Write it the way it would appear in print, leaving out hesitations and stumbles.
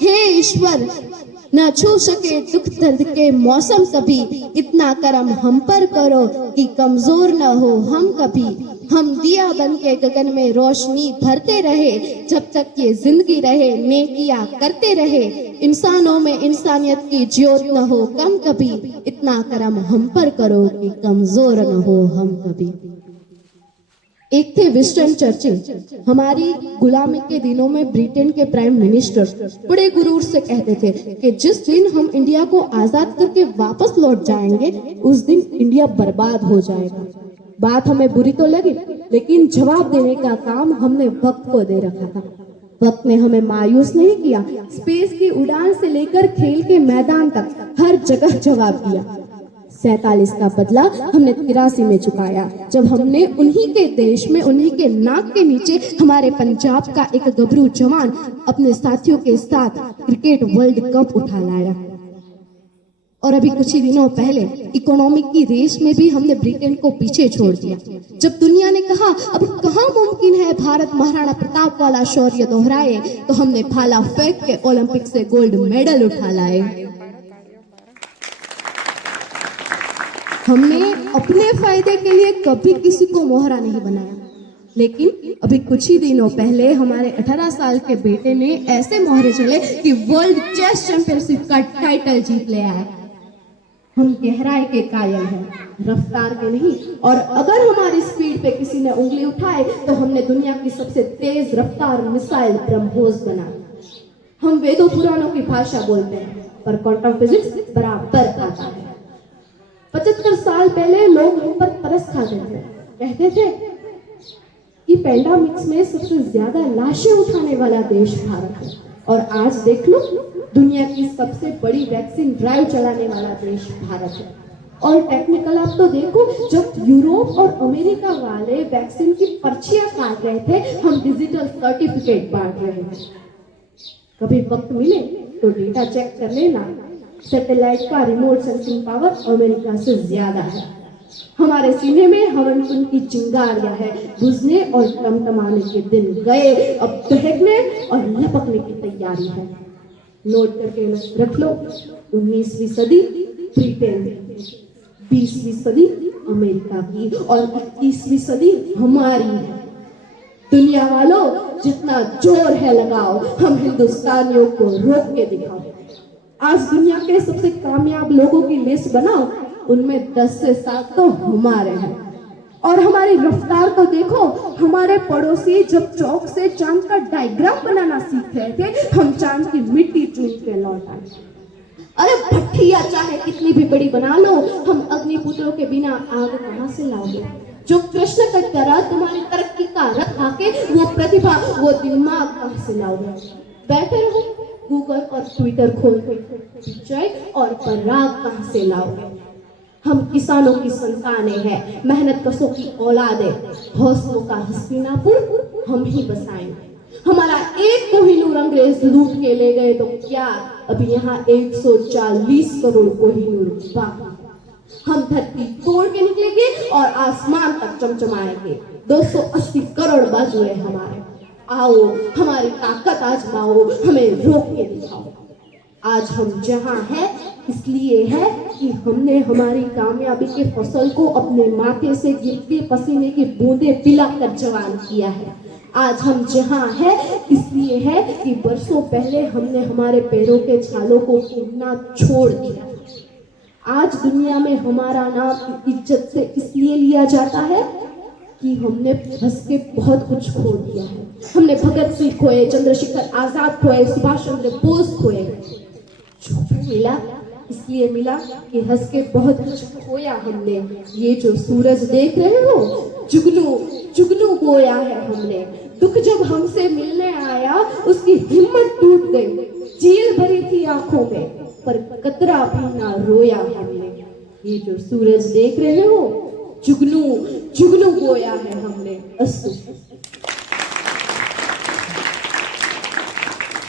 हे ईश्वर, न छू सके दुख दर्द के मौसम कभी, इतना करम हम पर करो कि कमजोर न हो हम कभी। हम दिया बन के गगन में रोशनी भरते रहे, जब तक ये जिंदगी रहे नेकियां करते रहे। इंसानों में इंसानियत की ज्योत न हो कम कभी, इतना करम हम पर करो कि कमजोर न हो हम कभी। एक थे विंस्टन चर्चिल, हमारी गुलामी के दिनों में ब्रिटेन के प्राइम मिनिस्टर, बड़े गुरूर से कहते थे कि जिस दिन हम इंडिया को आजाद करके वापस लौट जाएंगे उस दिन इंडिया बर्बाद हो जाएगा। बात हमें बुरी तो लगी, लेकिन जवाब देने का काम हमने वक्त को दे रखा था। वक्त ने हमें मायूस नहीं किया, स्पेस की उड़ान से लेकर खेल के मैदान तक हर जगह जवाब दिया। 47 का बदला हमने 83 में चुकाया, जब हमने उन्हीं के देश में, उन्हीं के नाक के नीचे हमारे पंजाब का एक गबरू जवान अपने साथियों के साथ क्रिकेट वर्ल्ड कप उठा लाया। और अभी कुछ ही दिनों पहले इकोनॉमी की रेस में भी हमने ब्रिटेन को पीछे छोड़ दिया। जब दुनिया ने कहा अब कहाँ मुमकिन है भारत महाराणा प्रताप वाला शौर्य दोहराए, तो हमने भाला फेंक के ओलंपिक से गोल्ड मेडल उठा लाए। हमने अपने फायदे के लिए कभी किसी को मोहरा नहीं बनाया, लेकिन अभी कुछ ही दिनों पहले हमारे 18 साल के बेटे ने ऐसे मोहरे चले कि वर्ल्ड चेस चैंपियनशिप का टाइटल जीत ले आया। हम गहराई के कायल हैं, रफ्तार के नहीं। और अगर हमारी स्पीड पे किसी ने उंगली उठाए तो हमने दुनिया की सबसे तेज रफ्तार मिसाइल ब्रह्मोस बना। हम वेदों पुराणों की भाषा बोलते हैं, पर क्वांटम फिजिक्स बराबर आता है। 75 साल पहले लोग हम पर तरस खाते थे, कहते थे कि पैंडेमिक्स में सबसे ज्यादा लाशें उठाने वाला देश भारत है। और आज देख लो, दुनिया की सबसे बड़ी वैक्सीन ड्राइव चलाने वाला देश भारत है। और टेक्निकल आप तो देखो, जब यूरोप और अमेरिका वाले वैक्सीन की पर्चियां काट रहे थे, हम डिजिटल सर्टिफिकेट बांट रहे थे। कभी वक्त मिले तो डेटा चेक कर लेना, सैटेलाइट का रिमोट सेंसिंग पावर अमेरिका से ज्यादा है। हमारे सीने में हवन कुंड की चिंगारियां है, बुझने और टमटमाने के दिन गए, अब दहकने और लपकने की तैयारी है। नोट करके रख लो, 19वीं सदी ब्रिटेन, 20वीं सदी अमेरिका की और 21वीं सदी हमारी है। दुनिया वालों, जितना जोर है लगाओ, हम हिंदुस्तानियों को रोक के दिखाओ। आज दुनिया के सबसे कामयाब लोगों की लिस्ट बनाओ, उनमें 10 से 7 तो हमारे हैं। और हमारी रफ्तार तो देखो, हमारे पड़ोसी जब चौक से चांद का डायग्राम बनाना सीख रहे थे, हम चांद की मिट्टी चुन के लौट आए। अरे भट्टिया चाहे कितनी भी बड़ी बना लो, हम अग्निपुत्रों के बिना आग कहां से लाओगे? जो कृष्ण की तरह तुम्हारी तरक्की का रथ आके वो प्रतिभा, वो दिमाग कहां से लाओगे? बैठे रहो गूगल और ट्विटर खोल के, पिचाई और पराग कहां से लाओगे? हम किसानों की संतानें हैं, मेहनत कशों की औलादें, हौसलों का हस्तिनापुर हम ही बसाएंगे। हमारा एक कोहिनूर अंग्रेज लूट के ले गए तो क्या, अभी यहाँ 140 करोड़ कोहिनूर बाकी। हम धरती तोड़ के निकलेंगे और आसमान तक चमचमाएंगे। 280 करोड़ बाजुए हमारे। आओ हमारी ताकत आजमाओ, हमें रोक के दिखाओ। आज हम जहां हैं इसलिए है कि हमने हमारी कामयाबी के फसल को अपने माथे से गिरते पसीने की बूंदें पिलाकर जवान किया है। आज हम जहां हैं इसलिए है कि बरसों पहले हमने हमारे पैरों के छालों को गिरना छोड़ दिया। आज दुनिया में हमारा नाम इज्जत से इसलिए लिया जाता है कि हमने हंस के बहुत कुछ खो दिया है। हमने भगत सिंह खोए, चंद्रशेखर आजाद खोए, सुभाष चंद्र बोस खोए। जो मिला इसलिए मिला कि हंस के बहुत कुछ खोया हमने। ये जो सूरज देख रहे हो, जुगनू जुगनू बोया है हमने। दुख जब हमसे मिलने आया उसकी हिम्मत टूट गई, चील भरी थी आंखों में, पर कतरा भी ना रोया हमने। ये जो सूरज देख रहे हो, जुगनू जुगनू बोया है हमने। अस्तु।